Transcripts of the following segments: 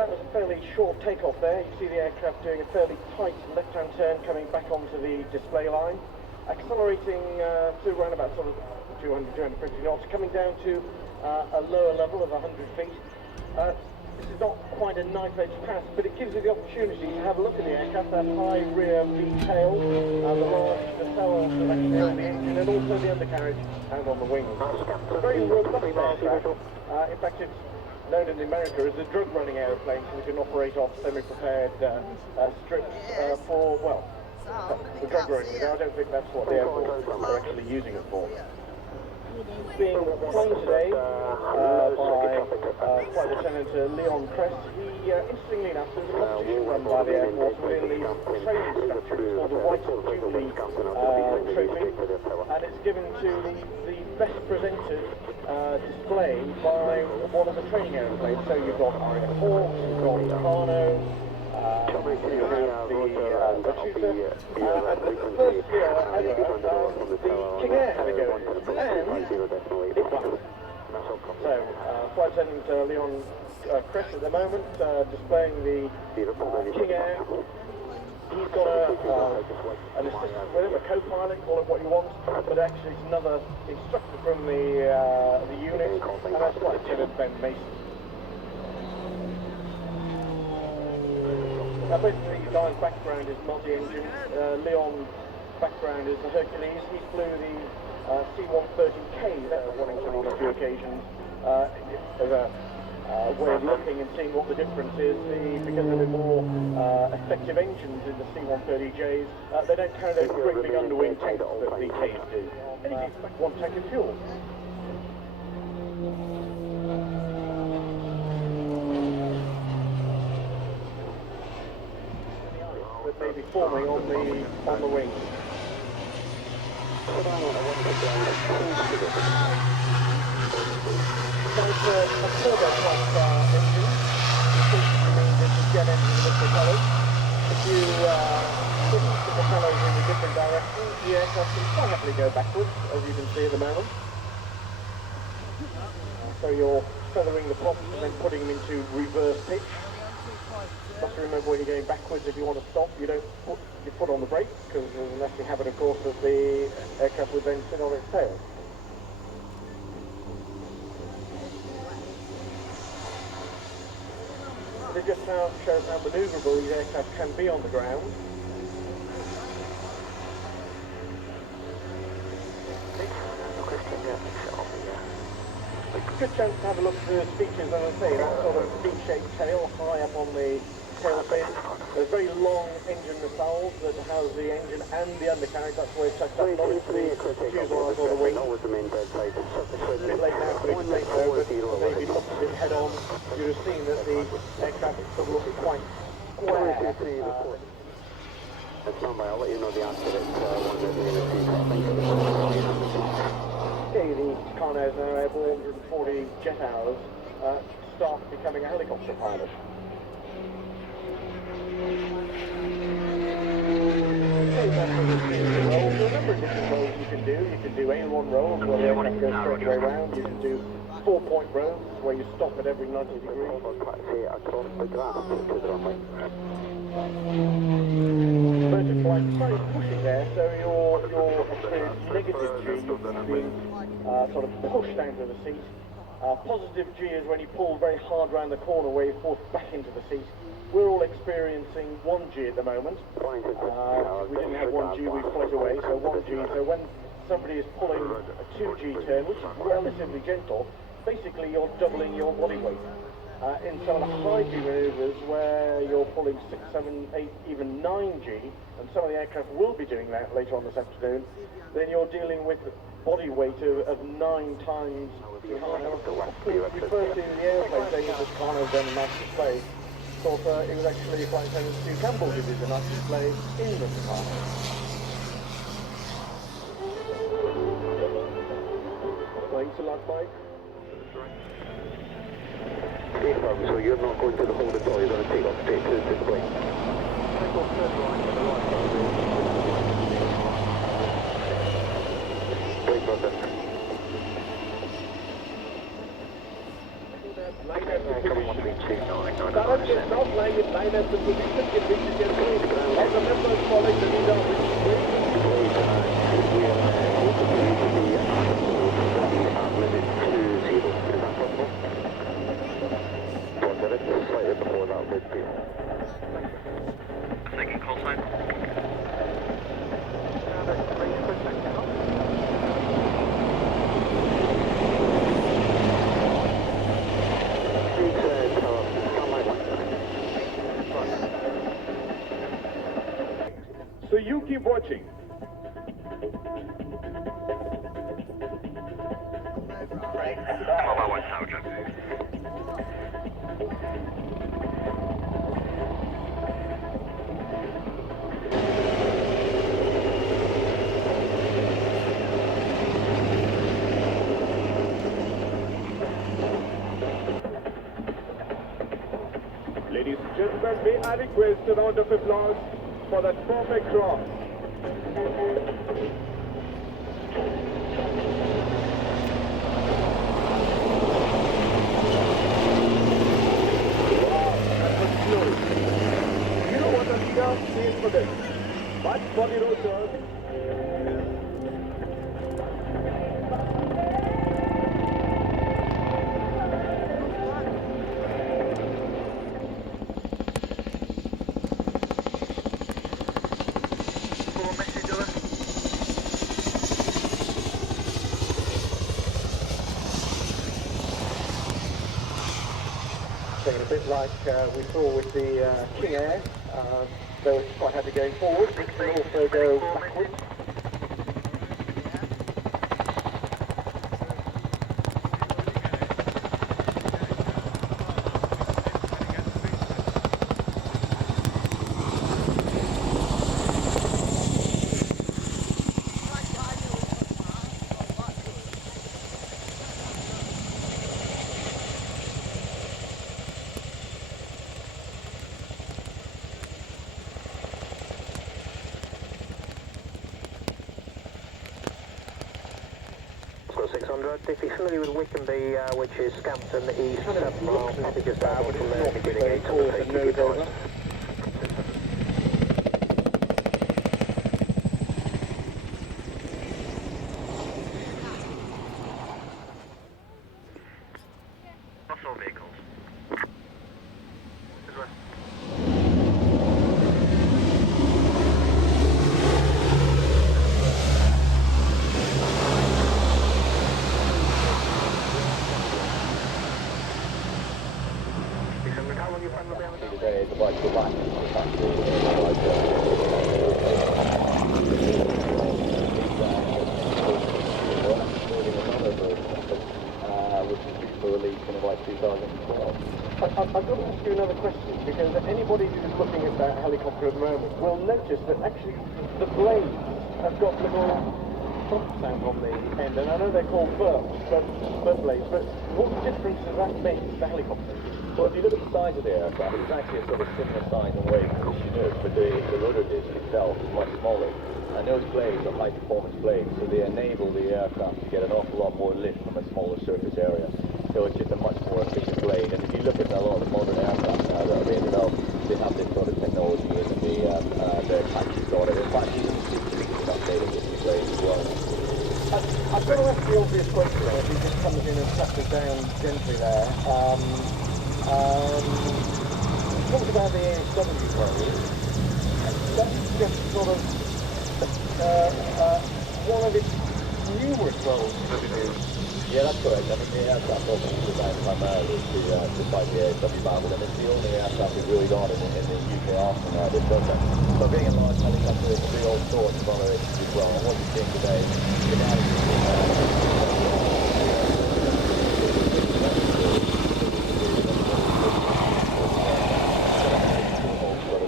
that was a fairly short takeoff there. You see the aircraft doing a fairly tight left-hand turn coming back onto the display line, accelerating to around about sort of 200, 250 knots, coming down to a lower level of 100 feet. This is not quite a knife-edge pass, but it gives you the opportunity to have a look at the aircraft, that high rear V-tail, the large nacelle selection on the engine, and also the undercarriage and on the wings. It's a very robust aircraft. In fact, it's known in America as a drug-running aeroplane, so we can operate off semi-prepared strips for, well, the drug running. I don't think that's what the Air Force are actually using it for. Being flown today by Flight Lieutenant Leon Crest. He, interestingly enough, there's a competition run by the Air Force within the training structure called the White Jubilee Trophy, and it's given to the best presented display by one of the training aeroplanes. So you've got RAF Hawks, you've got Tucano, you have the Patrulla, and the first year ever, the King Air had to go in, and it won. So, Flight Lieutenant Leon Crest at the moment, displaying the King Air. He's got an assistant with him, a co-pilot, call it what you want, but actually it's another instructor from the unit, and that's Flight Lieutenant Ben Mason. Basically, Lion's background is multi-engine. Leon's background is the Hercules. He flew the C-130K at Waddington on a few occasions as a way of looking and seeing what the difference is. Because of the more effective engines in the C-130Js, they don't carry those great big underwing tanks that the Ks do. Anything like one tank of fuel. That may be forming on the wing. So it's a turbo-type engine. It means it's a jet engine with propellers. If you push the propellers in a different direction, the aircraft can quite happily go backwards, as you can see at the moment. So you're feathering the props and then putting them into reverse pitch. Must remember when you're going backwards, if you want to stop, you don't put your foot on the brake, because there's a nasty habit, of course, that the aircraft would then sit on its tail. But it just shows how manoeuvrable these aircraft can be on the ground. Good chance to have a look at the features, as I say, that sort of V-shaped tail high up on the tail fin. There's very long engine nacelles that house the engine and the undercarriage. That's where it's tucked up, not into the fuselage or the wing. It's a bit late now for it to take over, but maybe looked at it head on, you'd have seen that the aircraft sort of looks quite square. I'll let you know the answer at 1 Okay, the Tucano is now airborne 140 jet hours, start becoming a helicopter pilot. Okay, that's what it's doing. There are a number of different rolls you can do. You can do aileron rolls where the aircraft goes straight way around. You can do 4-point rolls where you stop at every 90 degrees. Vertical flight is very pushing there, so your experienced negative G is being sort of pushed down to the seat. Positive G is when you pull very hard around the corner where you force back into the seat. We're all experiencing 1G at the moment. We didn't have 1G, we float away, so 1G. So when somebody is pulling a 2G turn, which is relatively gentle, basically you're doubling your body weight. In some of the high G maneuvers where you're pulling 6, 7, 8, even 9G, and some of the aircraft will be doing that later on this afternoon, then you're dealing with body weight of 9 times the high. We refer to the airplane saying that Tucano's done a nice display. Of course, it was actually Flight Lieutenant Stu Campbell who did the nice display in the Tucano. Playing to light bike. So you're not going to the hold at all, you're going to take off straight to the display. Wait for this. That is now flying in line as the position in which you can see all the members following the leader which is going to slightly before that would be. Taking call sign. So you keep watching. Mobile 1 Soldier. Ladies and gentlemen, may I request a round of applause for that perfect drop. Wow, that was close. You know what the leader says for this? But for the rotors, Taking a bit like we saw with the King Air, though it's quite happy going forward, it can also go backwards. So 600, if you're familiar with Wickenby, which is Scampton East, Kind of looks as probably just bad, out but from it's there, not beginning very 800 coarse feet, and keep nose your over. time. Muscle vehicles. This way. How long you plan to be on the Today is about to go back to the factory. Which is due for release in about 2012. I've got to ask you another question, because anybody who's looking at that helicopter at the moment will notice that actually the blades have got little bumps out on the end, and I know they're called burp blades, but what difference does that make to the helicopter? Well, if you look at the size of the aircraft, it's actually a sort of similar size and weight to the Chinook, but the rotor disc itself is much smaller. And those blades are high-performance blades, so they enable the aircraft to get an awful lot more lift from a smaller surface area. So it's just a much more efficient blade. And if you look at a lot of the modern aircraft now that are being developed, they have this sort of technology in the Apache got it. In fact, even the C-3 is updated with these blades as well. I've got to ask the obvious question, as he just comes in and touches down gently there. Talked about the ASW program. That's just sort of one of its numerous roles that it is. Yeah, that's correct. I mean, the aircraft obviously designed primarily to fight the ASW battle, and it's the only aircraft we've really got in the UK arsenal now that does that. So being a large helicopter, it can do all sorts of other issues as well. And what you're seeing today,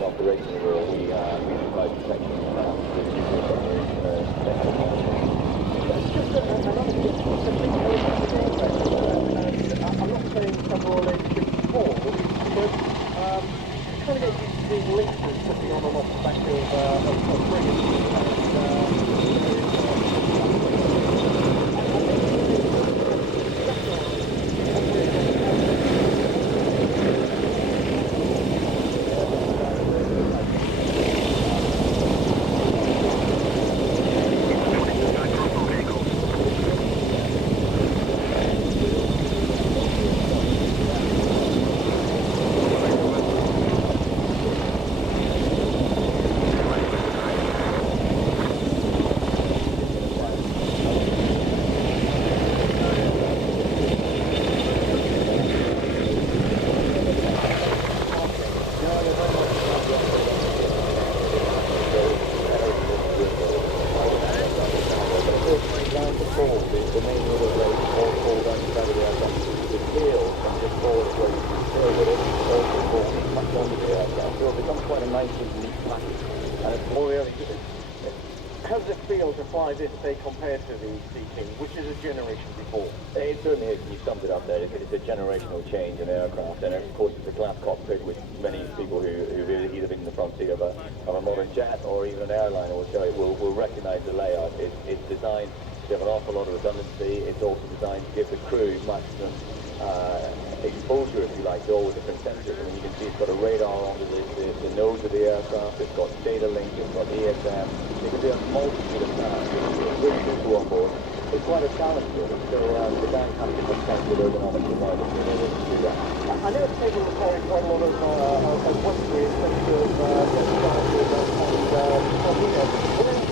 operationally, where we provide protection That's just another thing. I'm not saying several airship before, but trying to get used to seeing Lynxes sitting on and off the back of frigates. becomes quite a nice and neat package. And it's more really good. How does it feel to fly this, say, compared to the Sea King, which is a generation before? It certainly is, and you summed it up there. It's a generational change in aircraft, and of course it's a glass cockpit, which many people who've either been in the front seat of a modern jet or even an airliner will recognise the layout. It's designed to have an awful lot of redundancy. It's also designed to give the crew maximum exposure, if you like, to all the different sensors. I mean, you can see it's got a radar onto the nose of the aircraft, it's got data links, it's got ESM, you can do a multitude of tasks. It's really good to on board. It's quite a challenge for them, so the guys have to contend with ergonomic providers to be able to do that. I know it's able to carry quite a lot of weaponry in terms of charges and torpedoes.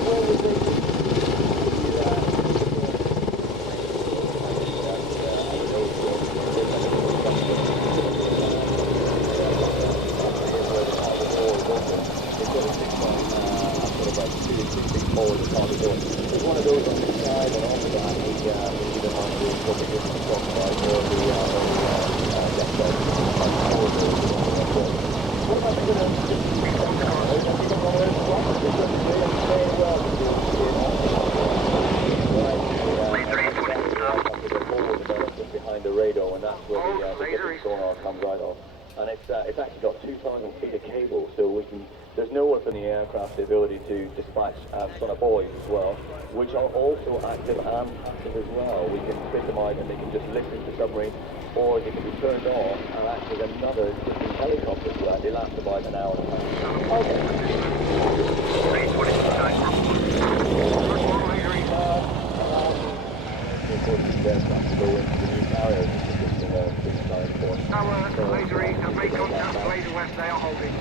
Where was it? There's one of those on the side, and on the back we either on the competition top side or the left side. What about the behind the radar, and that's where the different sonar comes out of. And it's actually got 2,000 feet of cable, so there's no within the aircraft the ability to dispatch sonobuoys as well, which are also active and passive as well. We can spit them out and they can just listen to submarines, or they can be turned on and act as another different helicopter as well. They last about an hour and a half. Okay. Of course, these aircraft will go into the new carriers, which is just designed for. Tower, laser east, have made contact with laser west, they are holding.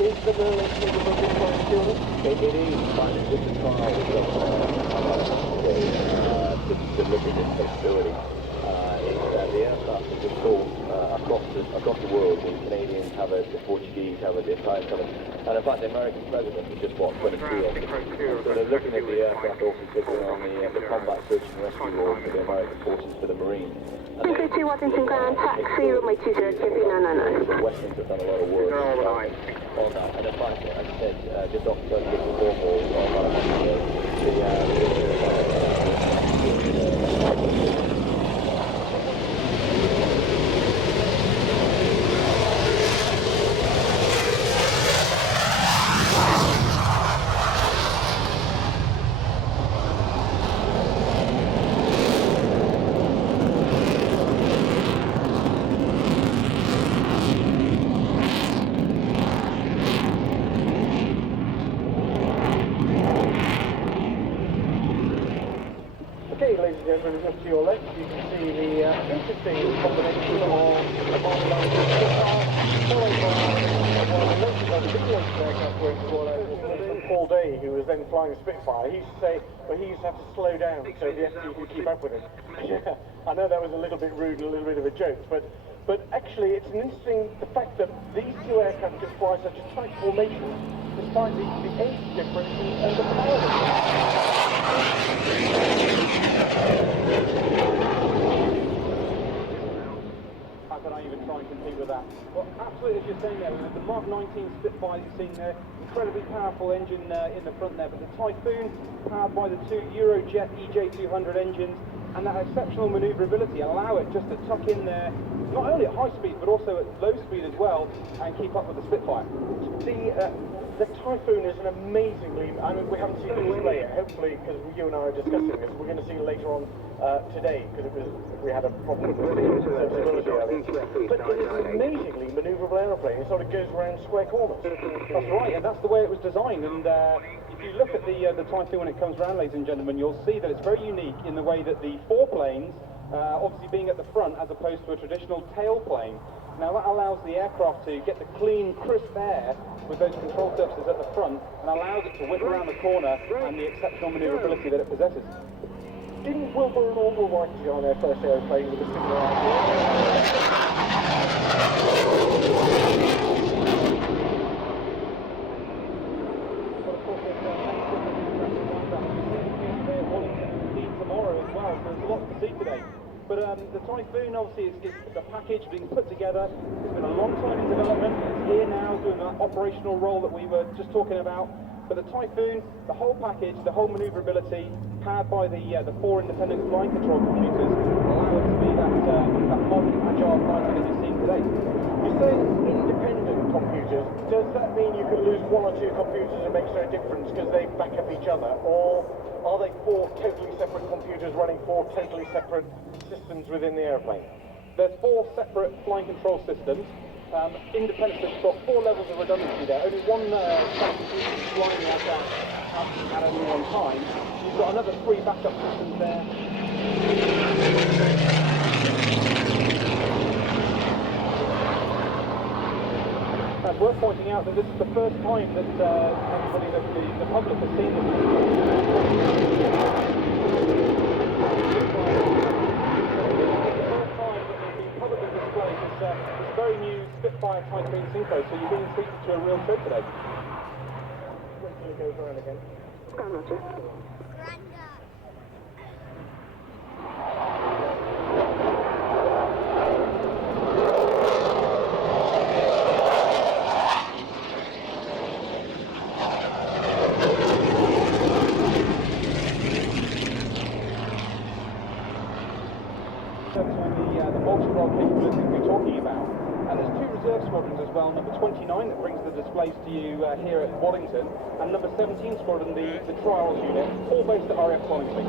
Is the Merlin capable of flying fuel? It is, but it's just a trial to look at its capability. The aircraft is just sold across the world. The Canadians have it, the Portuguese have it, the Italians have it, and in fact the American president has just bought 22 of them. So they're looking at the aircraft also sitting on the combat search and rescue ward for the American forces for the Marines. And 232 Waddington Ground, taxi, runway 20, the Westerns have done a lot of work on that, and in fact, as I said, just off the coast of Cornwall, about a month ago, Okay, ladies and gentlemen, up to your left, you can see the interesting combination of a Vulcan and Spitfire, followed by one of the Lynx aircraft working Paul Day, who was then flying a Spitfire. He used to say, well, he used to have to slow down so the FD could keep up with him. Yeah, I know that was a little bit rude and a little bit of a joke, but actually it's an interesting, the fact that these two aircraft can fly such a tight formation, despite the age difference and the power difference. How can I even try and compete with that? Well, absolutely, as you're saying there, with the Mark 19 Spitfire you've seen there, incredibly powerful engine in the front there, but the Typhoon, powered by the two Eurojet EJ200 engines, and that exceptional manoeuvrability allow it just to tuck in there, not only at high speed, but also at low speed as well, and keep up with the Spitfire. The Typhoon is an amazingly, I mean, we haven't seen the display yet, hopefully, because you and I are discussing this, we're going to see it later on today, because we had a problem with the serviceability of it. But it is an amazingly manoeuvrable aeroplane. It sort of goes around square corners. That's right, and that's the way it was designed. And if you look at the Typhoon when it comes around, ladies and gentlemen, you'll see that it's very unique in the way that the foreplanes, obviously being at the front as opposed to a traditional tailplane. Now that allows the aircraft to get the clean, crisp air with those control surfaces at the front, and allows it to whip around the corner and the exceptional manoeuvrability that it possesses. Didn't Wilbur and Albright design their first aeroplane with a similar idea? But of course, see today. But the Typhoon, obviously, is the package being put together. It's been a long time in development. It's here now doing that operational role that we were just talking about. But the Typhoon, the whole package, the whole maneuverability, powered by the 4 independent flight control computers, allow it to be that modern, agile fighter that you're seeing today. You say independent computers. Does that mean you can lose 1 or 2 computers and it makes no difference because they back up each other? Or are they 4 totally separate computers running 4 totally separate systems within the airplane? There's 4 separate flight control systems. Independent, you've got 4 levels of redundancy there. Only one flight computer is flying the aircraft at only one time. You've got another 3 backup systems there. It's worth pointing out that this is the first time that the public has seen this. This very new Spitfire Typhoon Synchro, so you're being treated to a real trip today. Wait till it goes around again. The multi-role capability we're talking about. And there's 2 reserve squadrons as well, number 29 that brings the displays to you here at Waddington, and number 17 squadron, the trials unit, all based at RAF Waddington.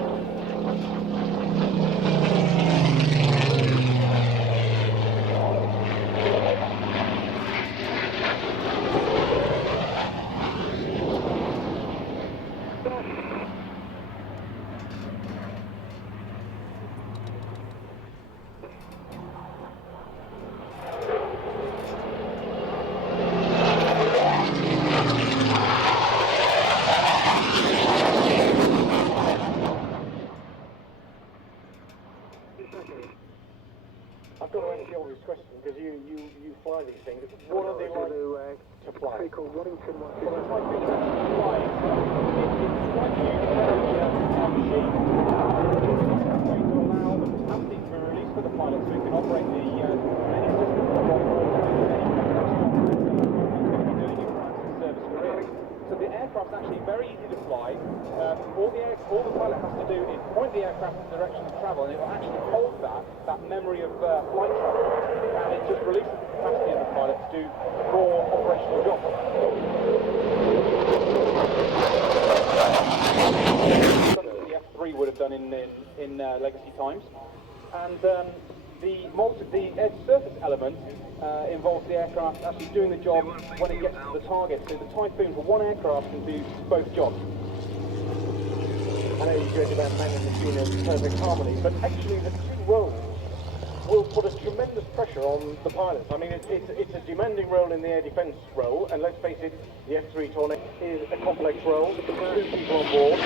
I've got to ask you all this question because you fly these things. What are they like to fly? Waddington well, the Typhoon is actually flying. It's quite a huge machine. It's going to allow the capacity to be released for the pilot so we can operate the any system that we're doing in France's service career. So the aircraft's actually very easy to fly. All the pilot has to do is point the aircraft in the direction of travel, and it will actually hold that memory of flight travel, and it just releases the capacity of the pilot to do more operational jobs. Something that the F3 would have done in legacy times. And the edge surface element involves the aircraft actually doing the job when it gets to the target. So the Typhoon for one aircraft can do both jobs. I know you joked about man and machine in perfect harmony, but actually the 2 roles will put a tremendous pressure on the pilots. I mean, it's a demanding role in the air defence role, and let's face it, the F3 Tornado is a complex role, 2 people on board.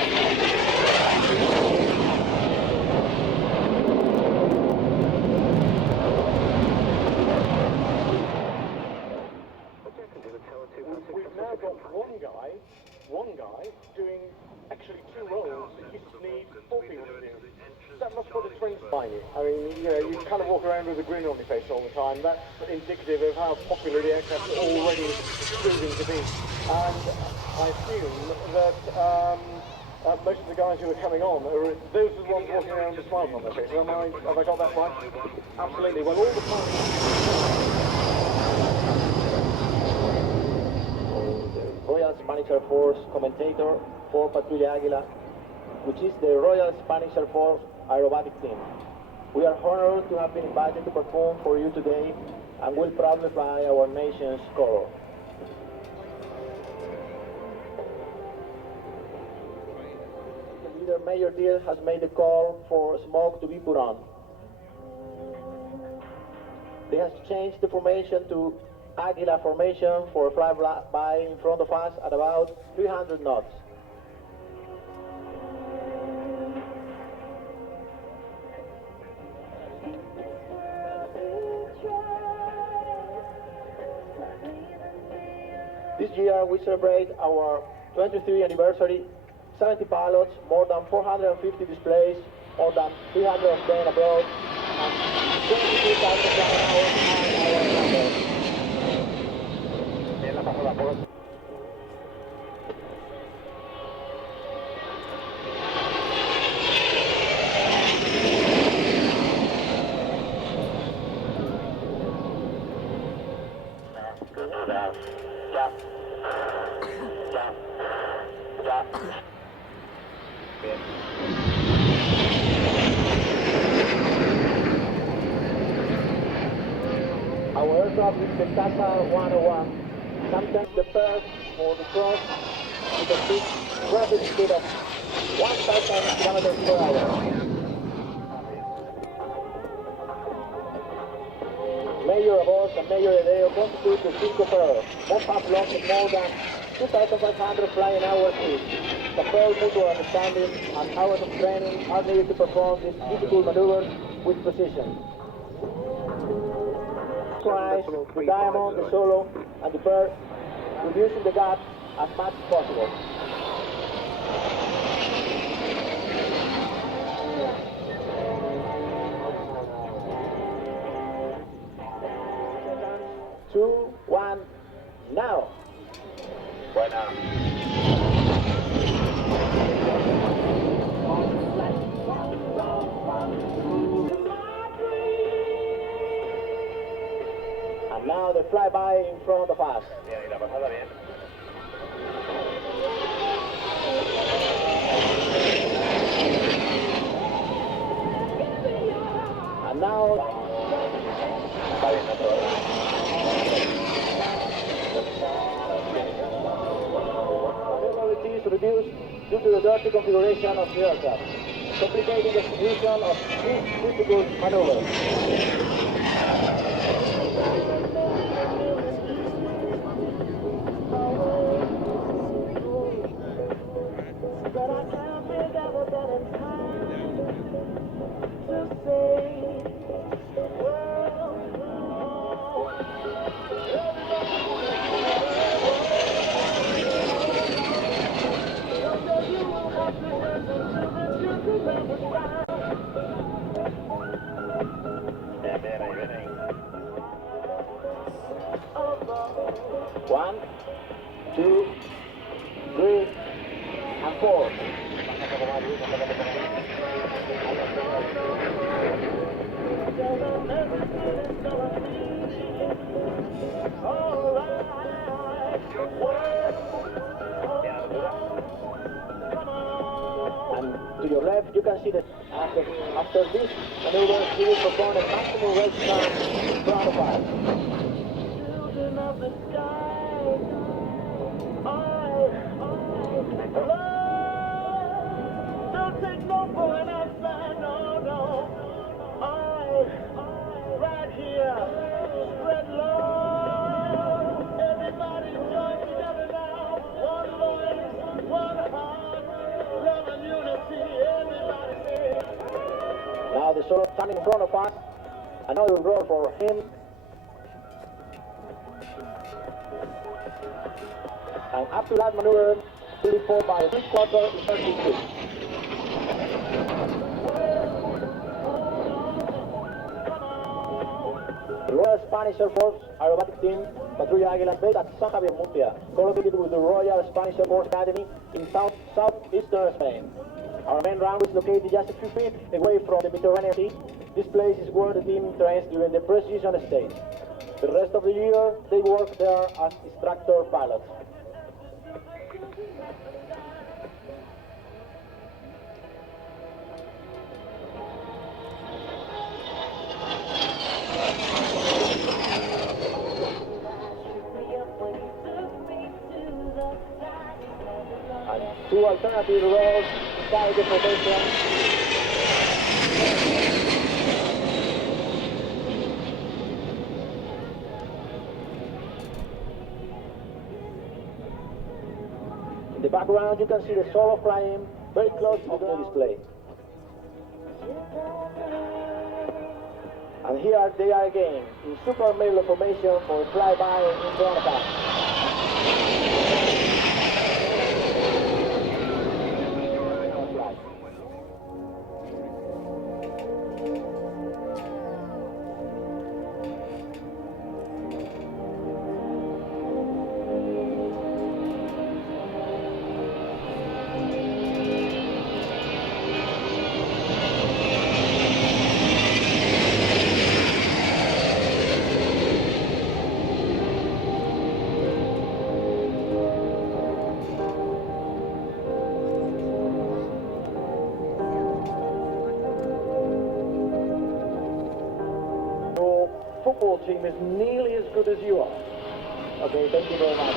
We've now got one guy doing actually 2 roles that used to need 4 people to do. That must put a trend behind it. I mean, you kind of walk around with a grin on your face all the time. That's indicative of how popular the aircraft is already proving to be. And I assume that most of the guys who are coming on, those are the ones walking around with smiles on their face. Have I got that right? Absolutely. Well, all the pilots... Royal Spanish Air Force commentator for Patrulla Águila, which is the Royal Spanish Air Force aerobatic team. We are honored to have been invited to perform for you today and will proudly fly our nation's color. The leader, Major Deal, has made a call for smoke to be put on. They have changed the formation to Águila formation for a flyby in front of us at about 300 knots. This year we celebrate our 23rd anniversary, 70 pilots, more than 450 displays, more than 300 of them abroad, and 22,000 flying hours on our number. Our aircraft is the Casa 101, sometimes the first for the cross with a rapid speed of 1,000 kilometers per hour. Major Abos and Major Edeo constitute the Cinco Ferro. Both have lost more than 2,500 flying hours each. The full mutual understanding and hours of training are needed to perform these difficult maneuvers with precision. The diamond, the solo, and the bird, reducing the gap as much as possible. Two, one, now. And now the flyby in front of us. And now maneuverability is reduced due to the dirty configuration of the aircraft, complicating the execution of these difficult maneuvers. One, two, three, and four. And to your left, you can see that after this maneuver, we will perform a maximum race turn in front of us. Children of the sky, don't take no for an answer, no. Right here, spread love. Everybody join together now. One voice, one heart, love and unity. Everybody sing. Now the solo coming in front of us. Another roll for him. And up to that maneuver, will be fought by a 3/4 in 32. The Royal Spanish Air Force Aerobatic Team, Patrulla Águila, is based at San Javier, Murcia, co-located with the Royal Spanish Air Force Academy in southeastern Spain. Our main runway is located just a few feet away from the Mediterranean Sea. This place is where the team trains during the pre-season stage. The rest of the year, they work there as instructor pilots. And two alternative roles inside the formation. In the background, you can see the solo flying very close to the display. And here they are again, in super Merlin formation for a flyby in front of us. 4 team is nearly as good as you are. Okay, thank you very much.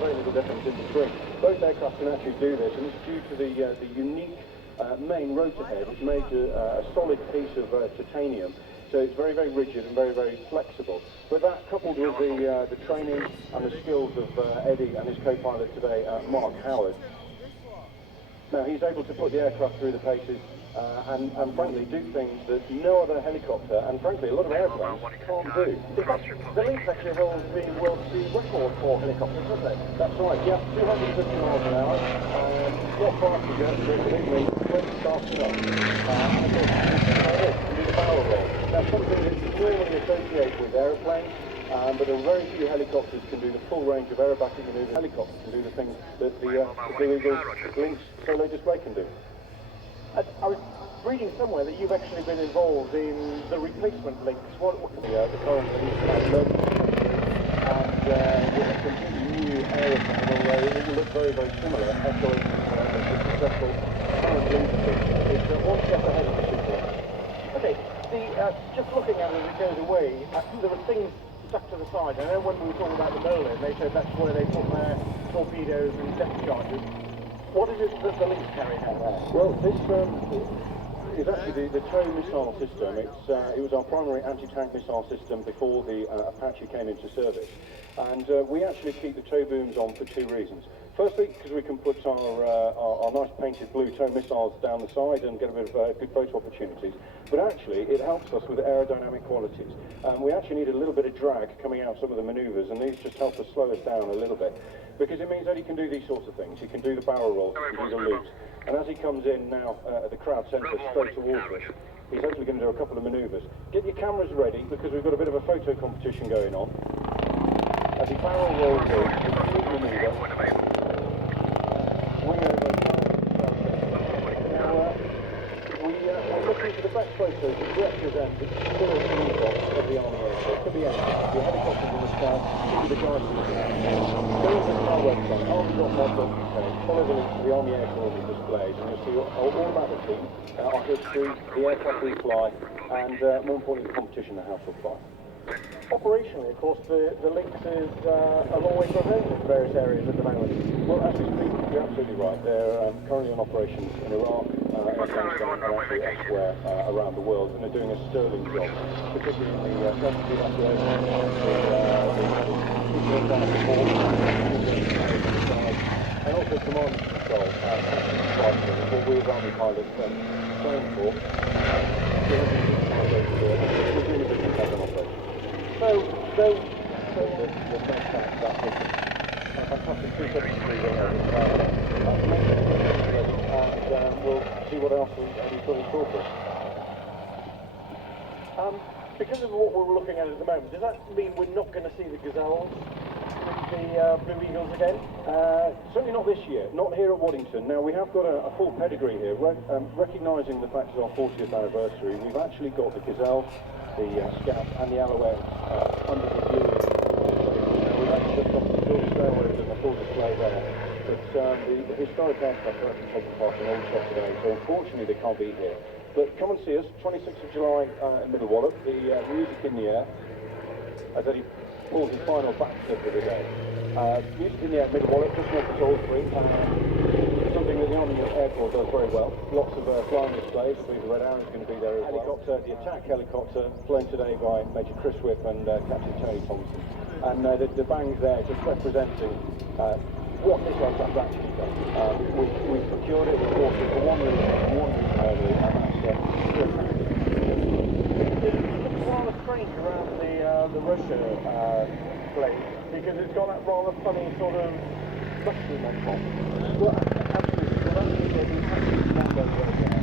Very little difference in between. Both aircraft can actually do this, and it's due to the unique main rotor head. It's made a solid piece of titanium, so it's very, very rigid and very, very flexible. But that, coupled with the training and the skills of Eddie and his co-pilot today, Mark Howard, now he's able to put the aircraft through the paces and frankly do things that no other helicopter and frankly a lot of airplanes can't do. The Lynx actually holds the world speed record for helicopters, doesn't it? That's right, yeah, 250 miles an hour, not fast to go, but believe me, pretty fast enough. And do the barrel roll. Now something that you normally associate with aeroplanes, but there are very few helicopters can do the full range of aerobatic maneuvers. Helicopters can do the things that the Blue Eagle Lynx solo display can do. I was reading somewhere that you've actually been involved in the replacement Lynx. What The current Lynx has Merlin, and with a completely new aeroplane, although it will look very, very similar, echoing the successful current Lynx. It's one step ahead of the Super. Okay, just looking at it as it goes away, there are things stuck to the side. I know when we were talking about the Merlin, they said that's where they put their torpedoes and depth charges. What is it that the Lynx carries out there? Well, this is actually the tow missile system. It was our primary anti-tank missile system before the Apache came into service. And we actually keep the tow booms on for 2 reasons. Firstly, because we can put our nice painted blue tow missiles down the side and get a bit of good photo opportunities. But actually, it helps us with aerodynamic qualities. We actually need a little bit of drag coming out some of the manoeuvres, and these just help us slow us down a little bit. Because it means that he can do these sorts of things. He can do the barrel rolls, he can do the loops. And as he comes in now at the crowd centre straight towards us, he's actually going to do a couple of manoeuvres. Get your cameras ready, because we've got a bit of a photo competition going on. As he barrel rolls in, the complete manoeuvre, wing over, now, we're looking for the best photos that represent the spirit and ethos of the Army Airshow. It could be anything. Your helicopters in the sky, it could be the guys in the sky. Go to our website, army.mod.uk, follow the link to the Army Air Corps displays, and you'll see all about the team, our history, the aircraft we fly, and more importantly, the competition and how to fly. Operationally, of course, the Lynx is a long way from home in various areas at the moment. Well, as we speak, you're absolutely right. They're currently on operations in Iraq, Afghanistan, and actually elsewhere around the world, and they're doing a sterling job, particularly in the strategy operations, and also command and control, what we as Army pilots train for. We're doing a different type of operation. So the first time that was a fantastic 273 wing over, and we'll see what else he's got in store for us. Because of what we're looking at the moment, does that mean we're not going to see the Gazelles with the Blue Eagles again? Certainly not this year, not here at Waddington. Now, we have got a full pedigree here, recognising the fact it's our 40th anniversary. We've actually got the Gazelle, the Scout, and the Alouette under the blue. Now, we've actually just got the dual stairways and the full display there. But the historic aircraft are actually taking part in all shot today, so unfortunately they can't be here. But come and see us, 26th of July in Middle Wallop, the music in the air, as Eddie pulls his final backflip of the day. Music in the air, Middle Wallop, just north of Salisbury, something that the Army Air Corps does very well. Lots of flying displays. I believe the Red Arrow is going to be there as well. Helicopter, the attack helicopter, flown today by Major Chris Whip and Captain Tony Thompson. And the bangs there just representing what this aircraft actually does. We've procured it, we've bought it for one reason only, and that's It's rather strange around the blade, because it's got that rather funny sort of mushroom on top. Well, absolutely. Well, that's the Apache can go very well.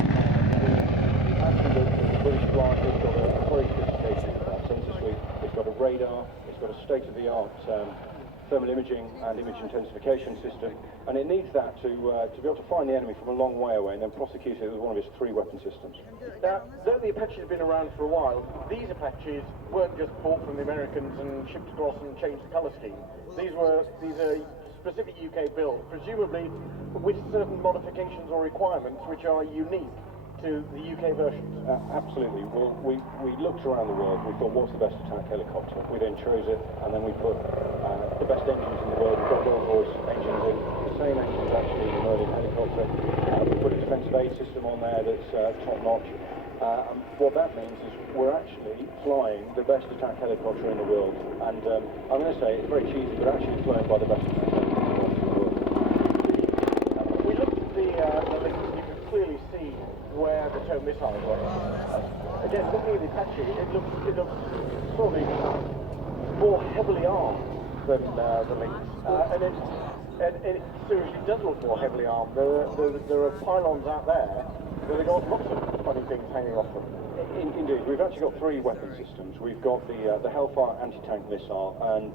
The Apache, the British flight, has got a very sophisticated sensor suite. It's got a radar, it's got a state-of-the-art thermal imaging and image intensification system, and it needs that to be able to find the enemy from a long way away and then prosecute it with one of its 3 weapon systems. Now, though the Apaches have been around for a while, these Apaches weren't just bought from the Americans and shipped across and changed the colour scheme. These are specific UK build, presumably with certain modifications or requirements which are unique to the UK versions. Absolutely. Well, we looked around the world, we thought, what's the best attack helicopter? We then chose it, and then we put the best engines in the world. We've got Rolls-Royce engines in, the same engines actually in the Merlin helicopter. We put a defensive aid system on there that's top-notch. And what that means is we're actually flying the best attack helicopter in the world. And I'm going to say it's very cheesy, but actually flown by the best attack helicopter in the world. We looked at the Lynx, and you can clearly see where the tow missiles were. Again, looking at the Apache, it looks sort of more heavily armed than the Lynx, and it seriously does look more heavily armed. There are pylons out there where they've got lots of funny things hanging off them. Indeed, we've actually got 3 weapon systems. We've got the Hellfire anti-tank missile, and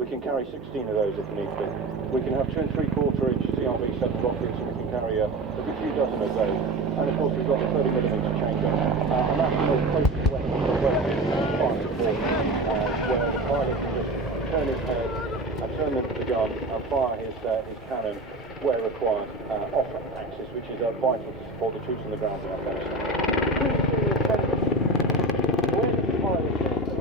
we can carry 16 of those if we need to. We can have 2 3/4 inch CRV-7 rockets, and we can carry a good few dozen of those. And of course, we've got the 30mm chamber, and that's the most potent weapon for where the pilot can just turn his head and turn the gun and fire his cannon where required off axis, which is vital to support the troops on the ground in Afghanistan.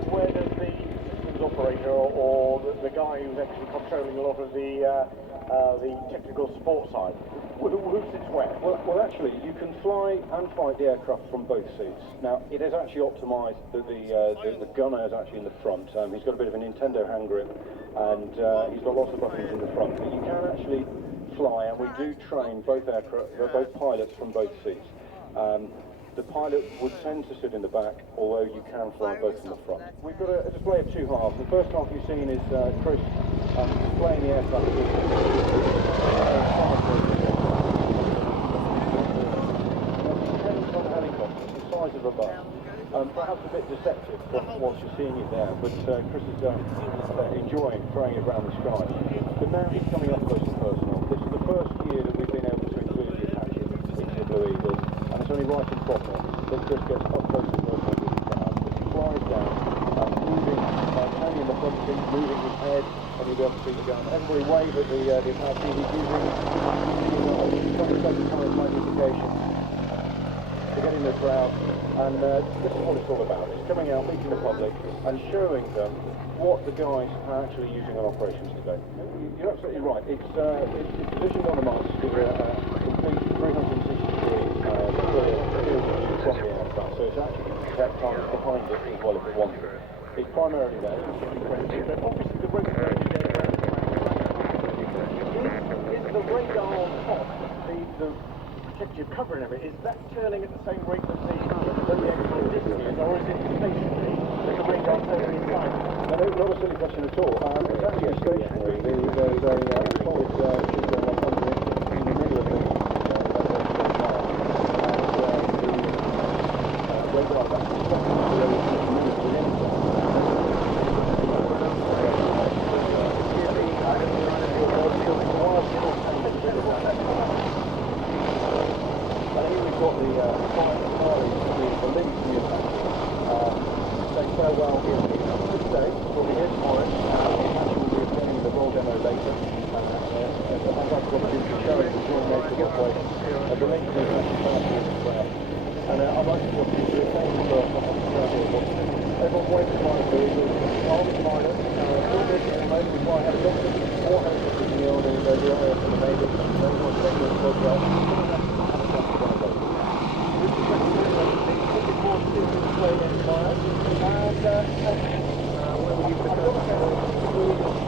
Where does the systems operator or the guy who's actually controlling a lot of the technical support side, who sits where? Well, actually, you can fly and fight the aircraft from both seats. Now, it is actually optimised that the gunner is actually in the front. He's got a bit of a Nintendo hand grip, and he's got lots of buttons in the front. But you can actually fly, and we do train both pilots from both seats. The pilot would tend to sit in the back, although you can fly both in the front. We've got a display of 2 halves. The first half you've seen is Chris displaying the aircraft. Helicopter, the size of a bus. Perhaps a bit deceptive whilst you're seeing it there, but Chris is enjoying throwing it around the sky. But now he's coming up close and personal. This is the first year that we've been able to include the Apache into the Blue Eagle, and it's only right and proper that Chris gets up close and personal with the ground. As he flies down, moving, turning the front seat, moving his head, and you'll be able to see the gun. Everybody wave at the Apache. He's using 27 times magnification to get in the crowd, and this is what it's all about. It's coming out, meeting the public, and showing them what the guys are actually using on operations today. You're absolutely right. It's positioned on the mast with a complete 360-degree field of view from the aircraft, so it's actually protect targets behind it as well if it wants it. It's primarily there. But obviously the radar is the radar on top, the protective covering of it, is that turning at the same rate that the actual disc is, or is it stationary with the radar turning inside? No, not a silly question at all. It's actually stationary. There's a solid ship going up under it in the middle of the radar is actually stationary. Got the Lynx in the Apache, saying farewell here today, we'll be here tomorrow. Apache will be attending the roll demo later, and I'd like to introduce the show the joint nature of operation. The Lynx is actually powerful as well. And I'd like to introduce the attending for everyone's waiting for the Eagle, Army pilot, all this at the moment, we might have doctors or helicopters in the IAF and the Navy, and everyone's taking it as well.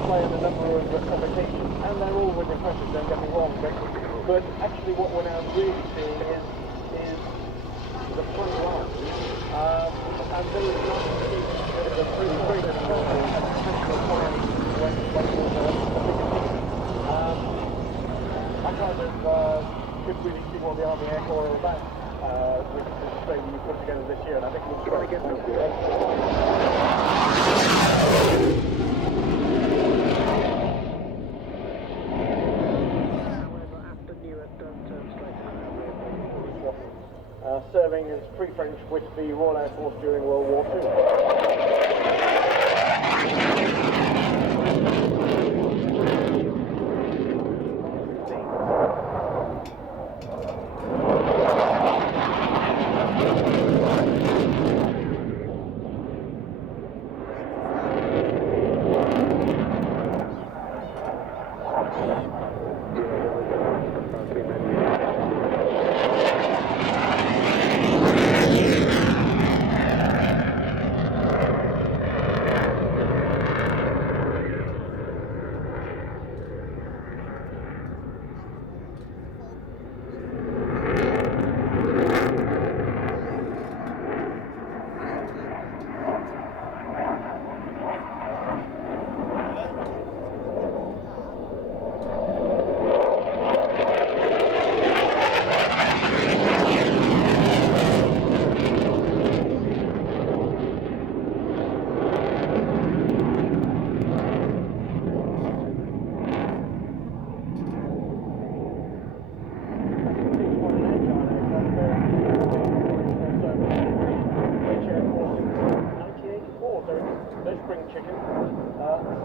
Play on a number of occasions, and they're all with impressions, don't get me wrong, but actually what we're now really seeing is the front line, and there is not the really great I kind of could really see what the Army Air Corps are about with the display you put together this year, and I think we'll try to get those. Serving as Free French with the Royal Air Force during World War II.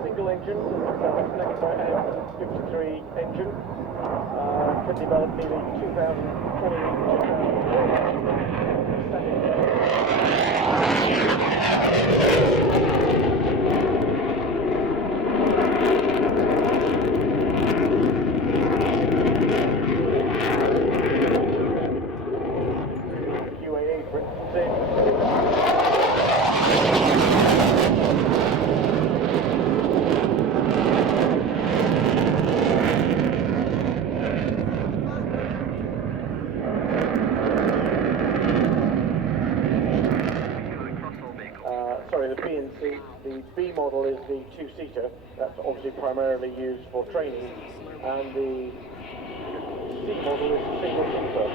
Single engine, next to 53 engine, could develop nearly UAE, for instance. Sorry, the B and C. The B model is the two-seater. That's obviously primarily used for training, and the C model is a single-seater.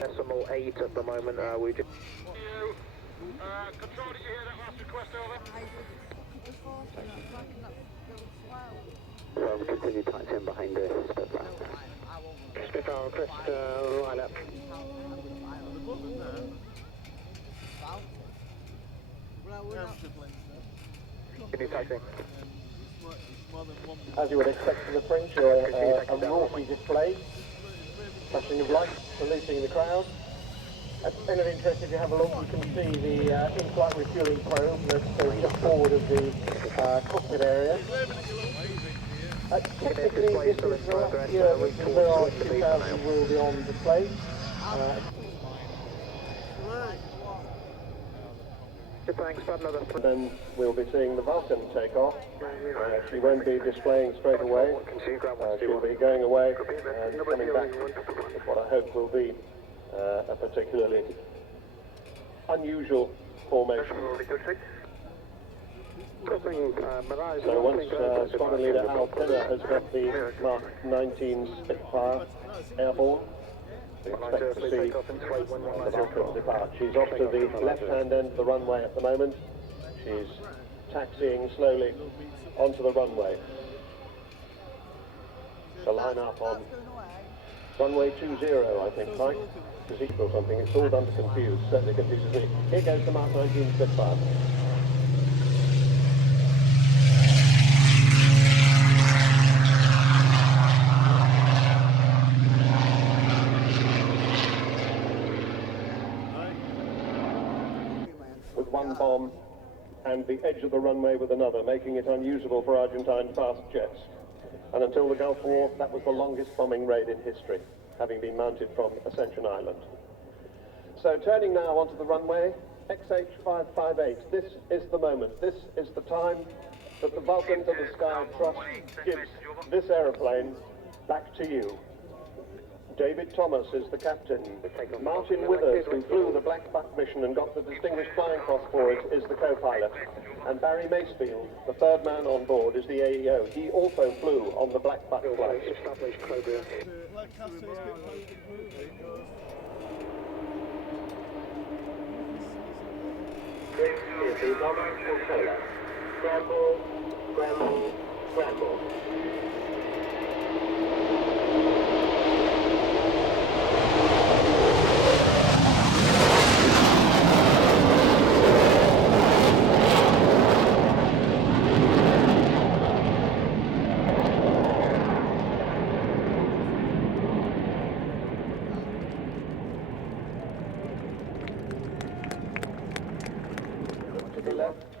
Decimal 8 at the moment. We just. Control, did you hear that last request over? Continue tight 10 behind the Spitfire. Spitfire request right up. Continue taxing. As you would expect from the French, a raucous display, flashing of lights, saluting the crowd. And of interest, if you have a look, you can see the in-flight refueling probe that's just forward of the cockpit area. Technically, this is the last year that the Mirage 2000 will be on display. Thanks, another. Then we'll be seeing the Vulcan takeoff. She won't be displaying straight away. She'll be going away and coming back with what I hope will be a particularly unusual formation. So once Squadron Leader Al Pinner has got the Mark 19 Spitfire airborne, we expect to see the Vulcan depart. She's off to the left-hand end of the runway at the moment. She's taxiing slowly onto the runway to line up on runway 20, I think, Mike, or something. It's all done to confuse, certainly confuses me. Here goes the Mark 19 Spitfire. With one bomb and the edge of the runway with another, making it unusable for Argentine fast jets. And until the Gulf War, that was the longest bombing raid in history, having been mounted from Ascension Island. So turning now onto the runway, XH558, this is the moment, this is the time that the Vulcan to the Sky Trust gives this aeroplane back to you. David Thomas is the captain. Martin Withers, who flew the Black Buck mission and got the Distinguished Flying Cross for it, is the co-pilot. And Barry Macefield, the third man on board, is the AEO. He also flew on the Black Buck flight. This is the Vulcan controller. Scramble, scramble, scramble.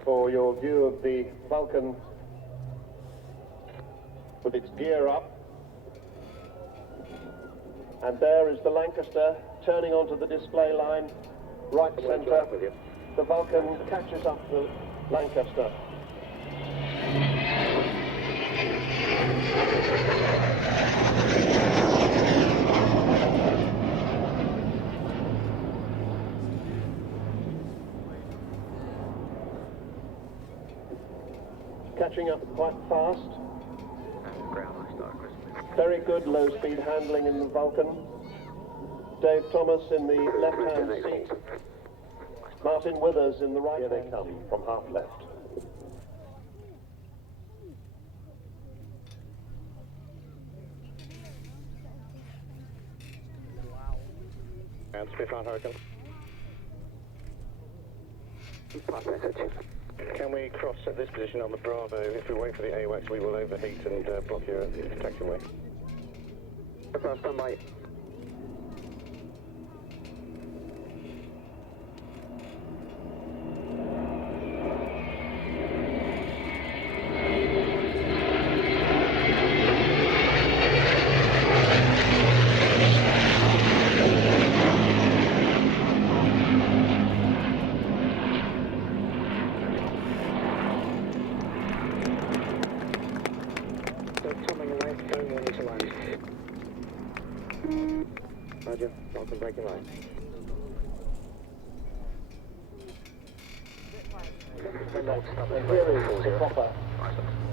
For your view of the Vulcan with its gear up. And there is the Lancaster turning onto the display line, right centre. The Vulcan catches up the Lancaster. Catching up quite fast. Very good low-speed handling in the Vulcan. Dave Thomas in the left-hand seat. Martin Withers in the right. Here they come from half left. And Spitfire Hurricane. Pass message. Can we cross at this position on the Bravo? If we wait for the AWACS, we will overheat and block your taxiway. Stand by. Roger, Vulcan breaking line. And here is the proper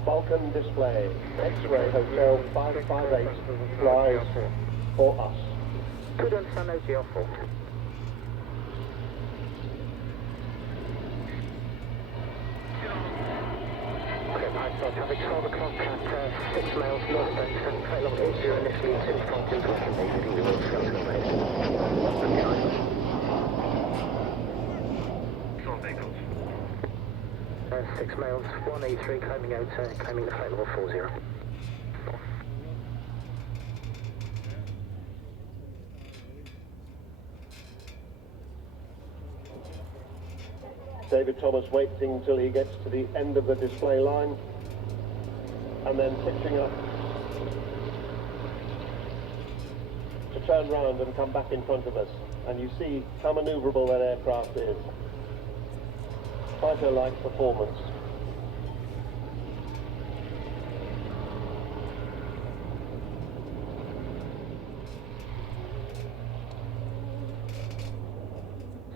Vulcan display. X-Ray Hotel 558 flies for us. Good understand OGL 4. Traffic 12 o'clock at 6 miles northbound, and quite long 80 initially into the Vulcan's working base, leading the road south of base. 6 miles, 183 climbing out, climbing the flight level 40. David Thomas waiting till he gets to the end of the display line and then pitching up to turn round and come back in front of us. And you see how manoeuvrable that aircraft is. Fighter-like performance.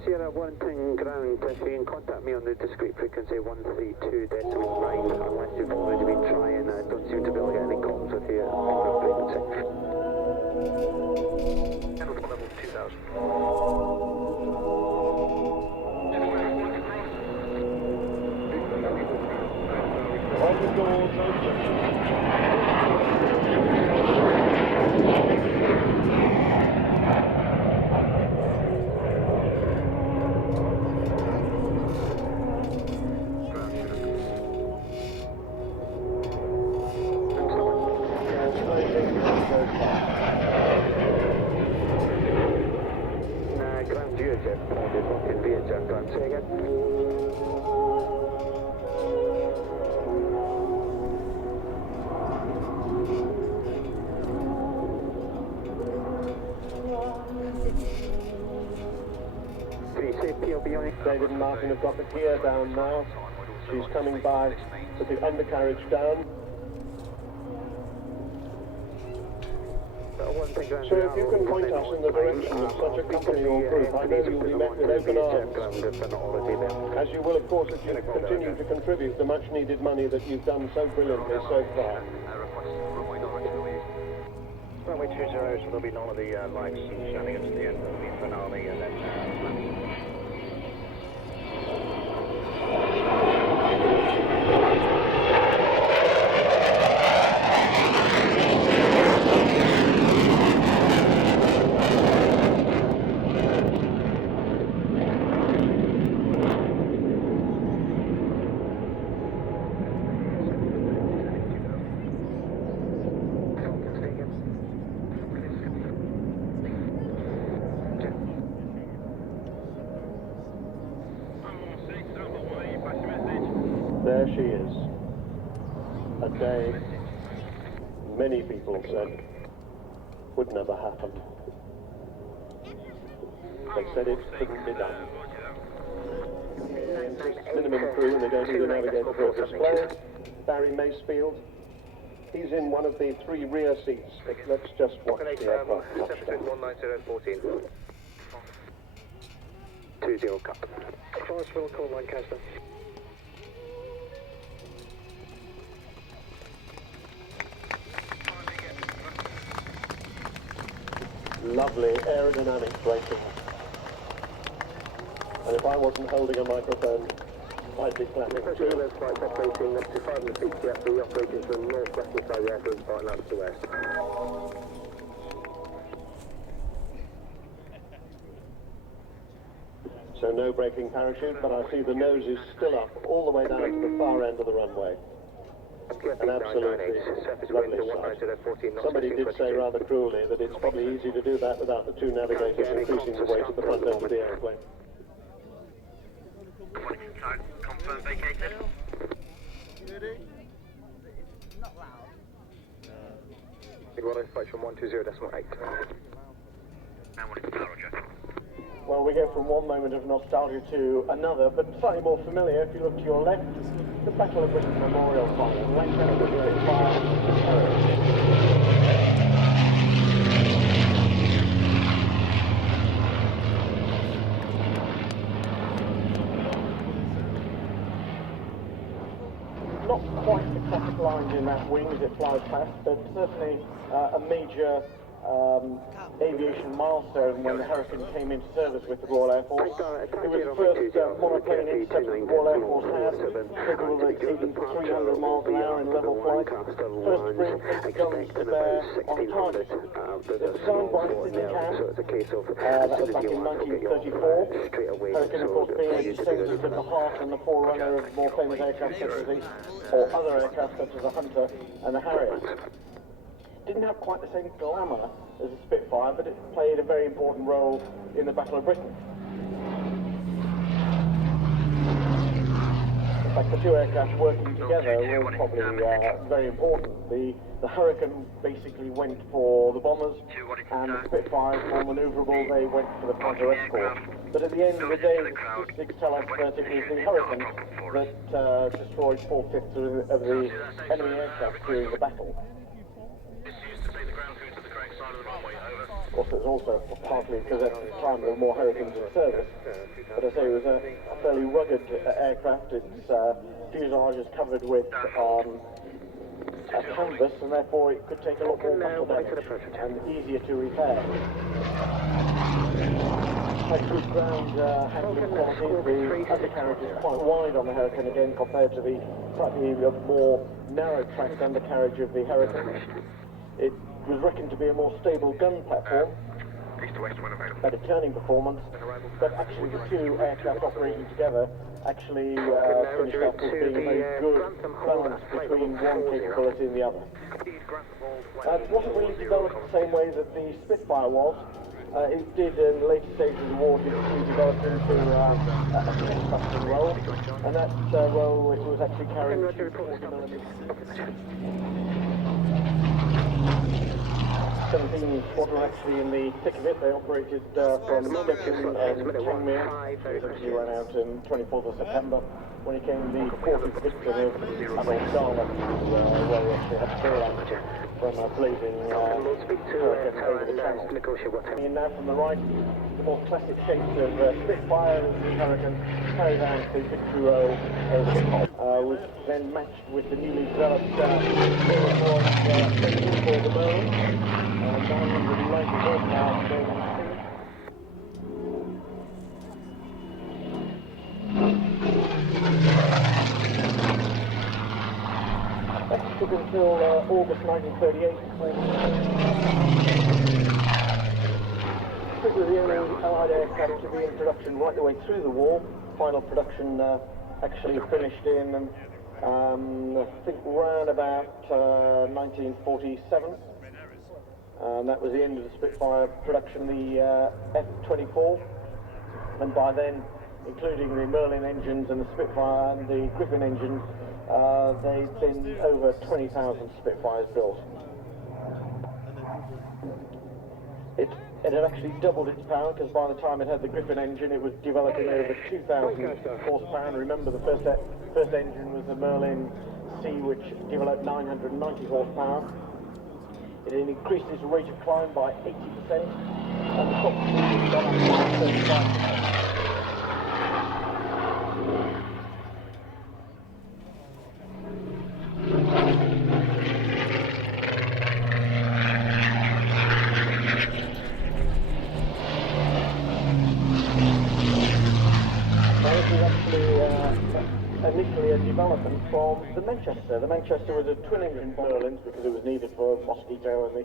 Sierra Waddington ground, if you can contact me on the discrete frequency 132.9, unless you've already been trying, I don't seem to be able to get any comms with you on the frequency. Level 2000. All the doors open. Ground view jet, Vulcan view jet, ground, say again. David and Martin have got the gear down now. She's coming by with the undercarriage down. So if you can point us in the direction of such a company or group, I know you'll be met with open arms. As you will, of course, if you continue to contribute the much-needed money that you've done so brilliantly so far. Runway 20, so there'll be none of the lights and shenanigans at the end. There'll be finale and then There she is. A day many people said would never happen. They said it couldn't be done. Minimum crew, and they're going to do navigator for display. Barry Macefield. He's in one of the three rear seats. Let's just watch the aircraft touchdown. 19014. 20 cut. Forest Vulcan and Lancaster. Lovely aerodynamic braking. And if I wasn't holding a microphone, I'd be clapping too. Let's flight operating up to 500 feet, yeah, the operating from northwestern side of the airfield, starting out to west. So no braking parachute, but I see the nose is still up all the way down to the far end of the runway. An absolutely lovely sight. Somebody did say rather cruelly that it's probably easy to do that without the two navigators increasing the weight at the front end of the airplane. Confirm vacated. Big one approach from 120.8. And one is Roger. Well, we go from one moment of nostalgia to another, but slightly more familiar. If you look to your left, the Battle of Britain Memorial Final, Lancaster, Spitfire, not quite the classic lines in that wing as it flies past, but certainly a major aviation milestone when the Hurricane came into service with the Royal Air Force. It was the first monoplane intercept that the Royal Air Force had, capable of exceeding 300 miles an hour in level flight. First to bring guns to bear on a target. It was designed by Sidney Cass. That was back in 1934. Hurricane, of course, being a descendant of the heart and the forerunner of more famous aircraft such as the, or other aircraft such as the Hunter and the Harrier. Didn't have quite the same glamour as the Spitfire, but it played a very important role in the Battle of Britain. In fact, the two aircraft working together was probably very important. The Hurricane basically went for the bombers, and the Spitfire, more manoeuvrable, they went for the fighter escort. But at the end of the day, the statistics tell us that it was the Hurricane that destroyed 4/5 of the enemy aircraft during the battle. Of course, was also partly because at the time there were more Hurricanes in service. But I say it was a fairly rugged aircraft. Its fuselage is covered with a canvas, and therefore it could take a lot more battle damage and easier to repair. Had good ground handling quality. The undercarriage is quite wide on the Hurricane again compared to the slightly more narrow tracked undercarriage of the Hurricane. It was reckoned to be a more stable gun platform, better turning performance, but actually the two aircraft operating together actually finished up as being a very good balance between one capability and the other. It wasn't really developed the same way that the Spitfire was. It did in the later stages of the war develop into a test-busting role, and that role it was actually carrying 40mm. 17 Squadron actually in the thick of it. They operated from Stettin and Tangmere. It actually ran out on 24th of September when it came the 40th victim of Avro, where we actually had to land from a blazing Hurricane over the channel. And now from the right, the more classic shapes of Spitfire as the Hurricane carried out the victory roll over the top. Was then matched with the newly developed for the Merlin. 990 horsepower Merlin. That took until August 1938 before it was the only Allied aircraft to be in production right the way through the war. Final production actually finished in, I think, around about 1947. And that was the end of the Spitfire production, the F-24. And by then, including the Merlin engines and the Spitfire and the Griffin engines, they'd been over 20,000 Spitfires built. It had actually doubled its power, because by the time it had the Griffin engine, it was developing over 2,000 horsepower. And remember, the first engine was the Merlin C, which developed 990 horsepower. It had increased its rate of climb by 80%, and the top speed had gone up by 35%. Initially a development from the Manchester. The Manchester was a twin-engine Merlin because it was needed for Mosquito and the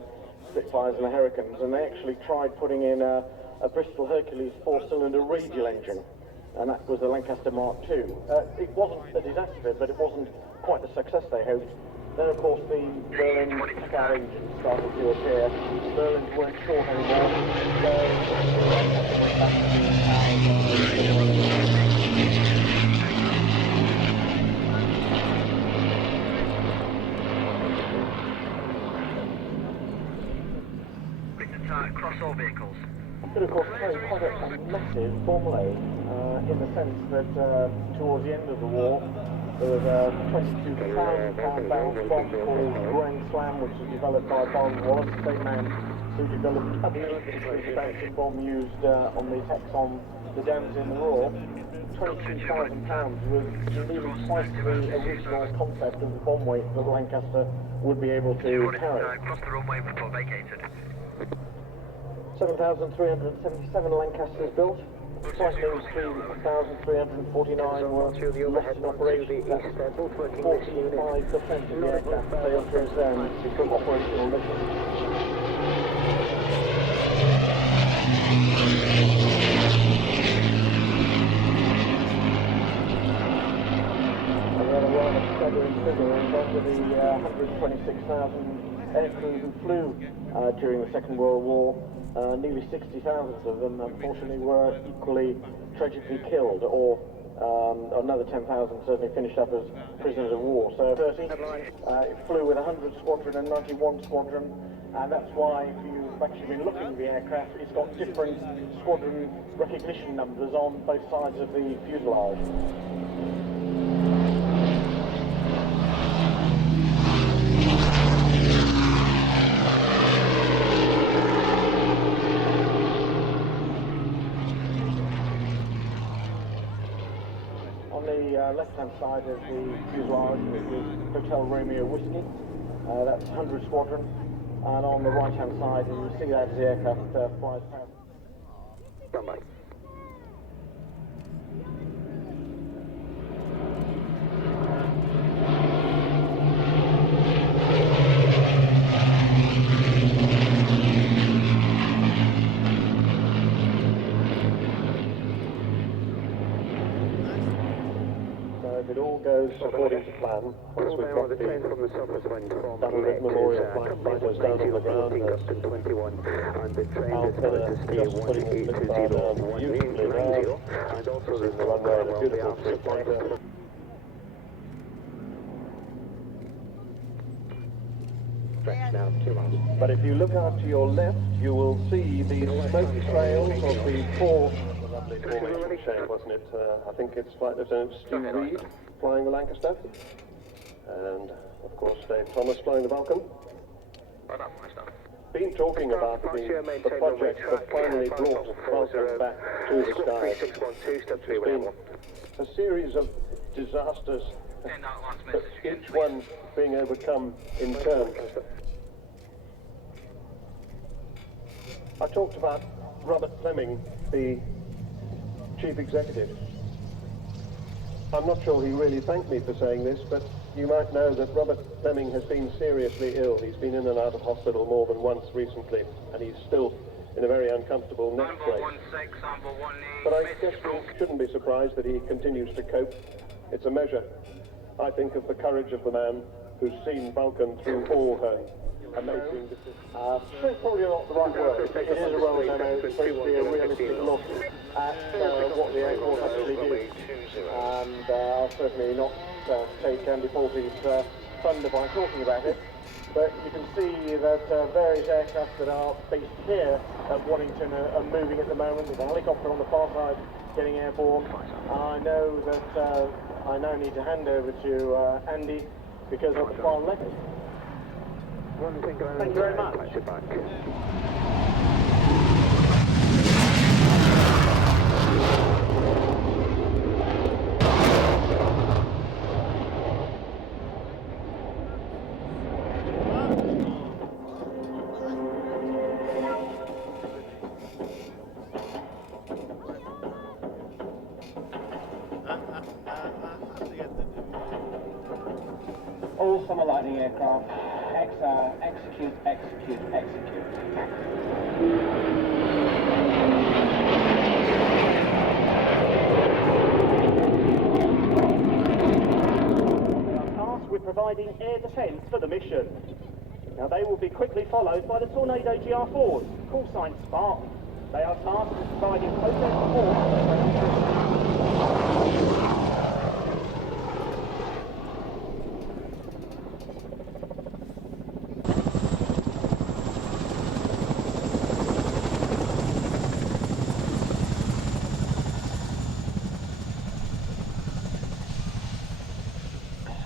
Spitfires and the Hurricanes, and they actually tried putting in a Bristol Hercules 4-cylinder radial engine, and that was the Lancaster Mark II. It wasn't a disaster, but it wasn't quite the success they hoped. Then, of course, the Merlin Scout engine started to appear. Merlins weren't short anymore, so Lancaster went back to being powered by the across all vehicles. But of course, carried quite a massive bomb load in the sense that towards the end of the war, there was a 22,000-pound bounce bomb called Grand Slam, which was developed by Barnes Wallace, the same man who developed Avro, which was the bouncing bomb used on the attacks on the dams in the Royal. 22,000 pounds was nearly twice the original concept of the bomb weight that Lancaster would be able to carry. Cross the runway before vacated. 7,377 Lancasters built. Slightly 3,349 were lost in operation. That's 45% of the aircraft failed to return from operational missions. And then a rather staggering figure in terms of the 126,000 aircrew who flew during the Second World War. Nearly 60,000 of them, unfortunately, were equally tragically killed, or another 10,000 certainly finished up as prisoners of war. So 30, it flew with 100 Squadron and 91 Squadron, and that's why, if you've actually been looking at the aircraft, it's got different squadron recognition numbers on both sides of the fuselage. On the left-hand side of the fuselage is Hotel Romeo Whiskey. That's 100 Squadron. And on the right-hand side, you see that as the aircraft flies past. Stand by. If it all goes according to plan, once we've got the double-lit memorial flight fighters down on the ground, Vulcan 21, and the train I'll is going to stay just putting the Spitfire down beautifully now, and also using the runway and a beautiful three-pointer. Stretch now, 2 miles. But if you look out to your left, you will see the smoke trails of the four. Lovely formation shape, wasn't it? I think it's Flight Lieutenant Stu Reed flying the Lancaster, and of course Dave Thomas flying the Vulcan. Been talking about the project that finally brought Vulcan back to the skies. It's been a series of disasters, but each one being overcome in turn. I talked about Robert Fleming, the Chief Executive. I'm not sure he really thanked me for saying this, but you might know that Robert Fleming has been seriously ill. He's been in and out of hospital more than once recently, and he's still in a very uncomfortable neck brace. But I guess we shouldn't be surprised that he continues to cope. It's a measure, I think, of the courage of the man who's seen Vulcan through all her amazing decisions. Probably not the right word. It is a role demo. It's supposed to be a realistic look at what the Air Force actually did. And I'll certainly not take Andy Forty's thunder by talking about it. But you can see that various aircraft that are based here at Waddington are moving at the moment. There's a helicopter on the far side getting airborne. I know that I now need to hand over to Andy because of the far left. Thank you very much. All Summer Lightning aircraft, XR, execute, execute, execute. We are tasked with providing air defence for the mission. Now they will be quickly followed by the Tornado GR4s, call sign Spartan. They are tasked with providing process support.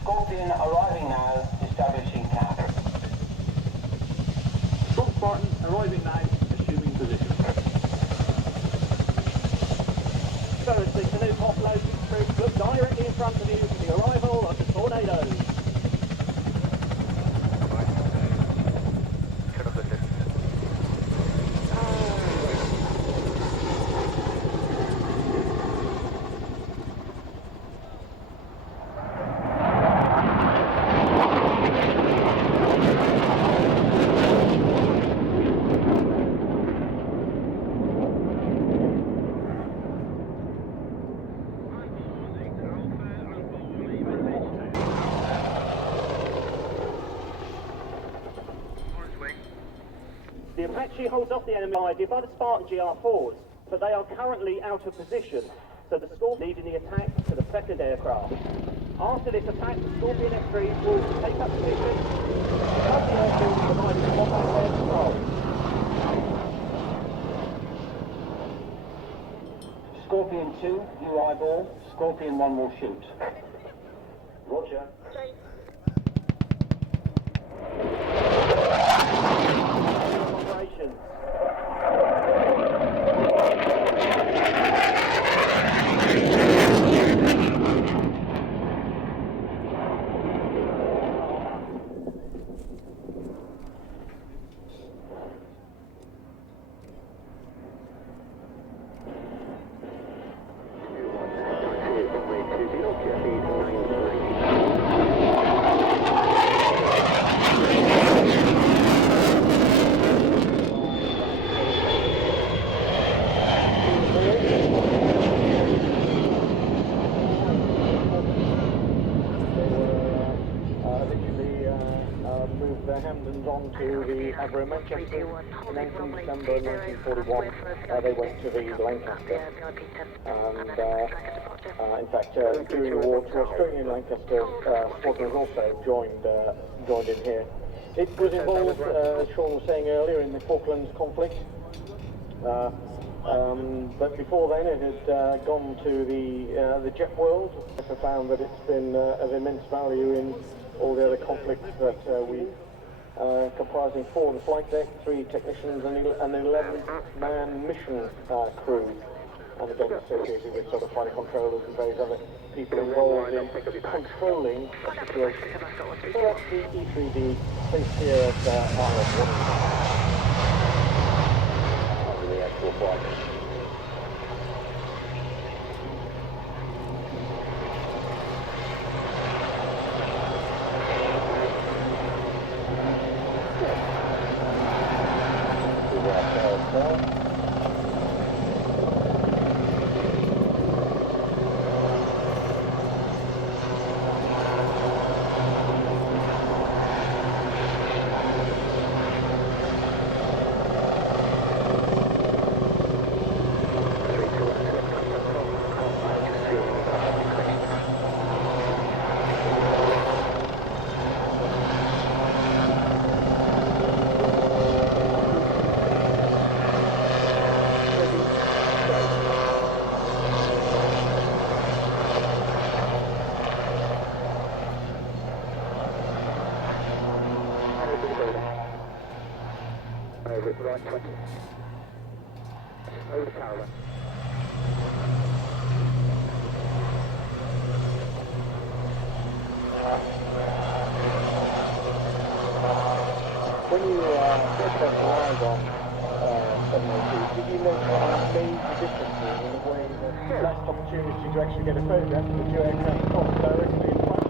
Scorpion arriving now, establishing cap. Spartan arriving now, assuming position. Firstly, canoe offloading group, look directly in front of you for the arrival of the Tornadoes. The Apache holds off the enemy idea by the Spartan GR4s, but they are currently out of position, so the Scorpion leading the attack to the second aircraft. After this attack, the Scorpion F3 will take up position, above the airfield providing combat air control. Scorpion 2, you eyeball. Scorpion 1 will shoot. Roger. Operations. Moved their Hamdens on to the Avro Manchester, and then from December 1941 they went to the Lancaster. And in fact, during the war, two Australian Lancaster squadrons also joined in here. It was involved, as Sean was saying earlier, in the Falklands conflict. But before then it had gone to the jet world. I found that it's been of immense value in all the other conflicts that we comprising 4 the flight deck, 3 technicians and an 11-man mission crew. And again associated with sort of fighter controllers and various other people involved in controlling a situation. So that's the E3D based here at Waddington. Under the actual flight. Right 20. Over Carolyn. When you first went live on 702, did you notice any major differences in the way that last opportunity to actually get a photograph of the two aircraft crossed directly in front?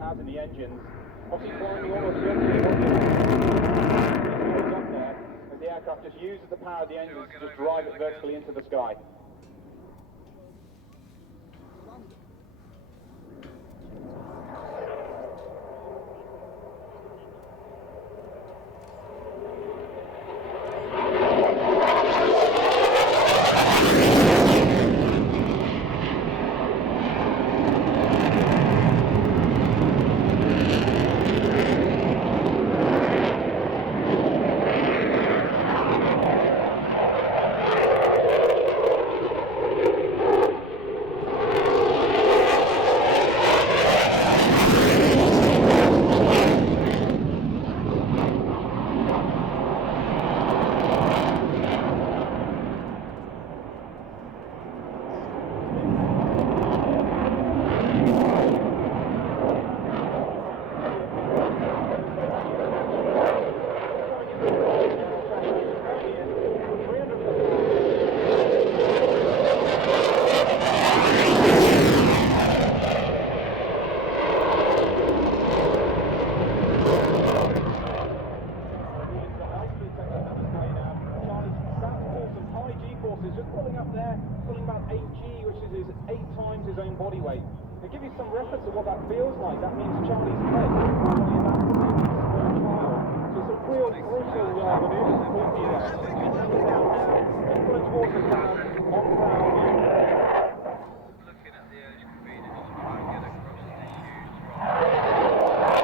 Has in the engines, obviously climbing almost vertically up there, as the aircraft just uses the power of the engines to just drive it vertically into the sky. Just pulling up there, pulling about 8G, which is 8 times his own body weight. To give you some reference of what that feels like, that means Charlie's head is only about 6 square miles. So it's a real brutal manoeuvre to put you there. He's hanging down now, he's pulling towards the ground, on ground. Looking at the early screen and just trying to get across this huge drop.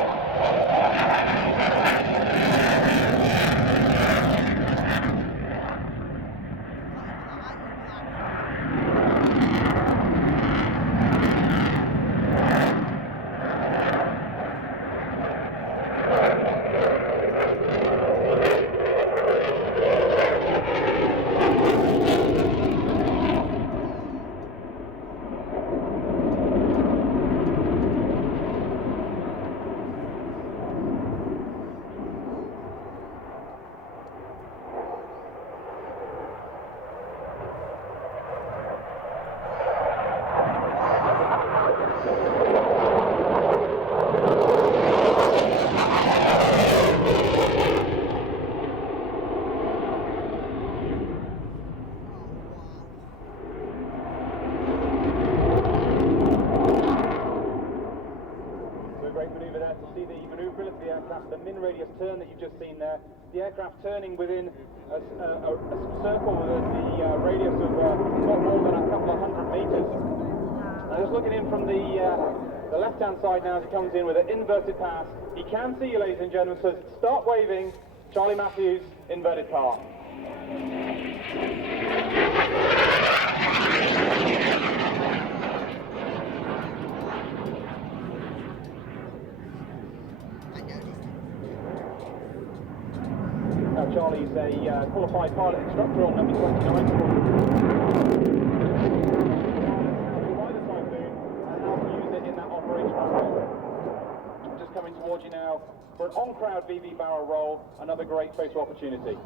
great manoeuvre there to see the manoeuverability of the aircraft, the min radius turn that you've just seen there. The aircraft turning within a circle with the radius of not more than a couple of 100 meters. Now just looking in from the left-hand side now as he comes in with an inverted pass. He can see you, ladies and gentlemen, so start waving. Charlie Matthews, inverted pass. Now Charlie's a qualified pilot instructor on number 29 by the Typhoon and how to use it in that operational role. Just coming towards you now for an on-crowd VV barrel roll, another great photo opportunity.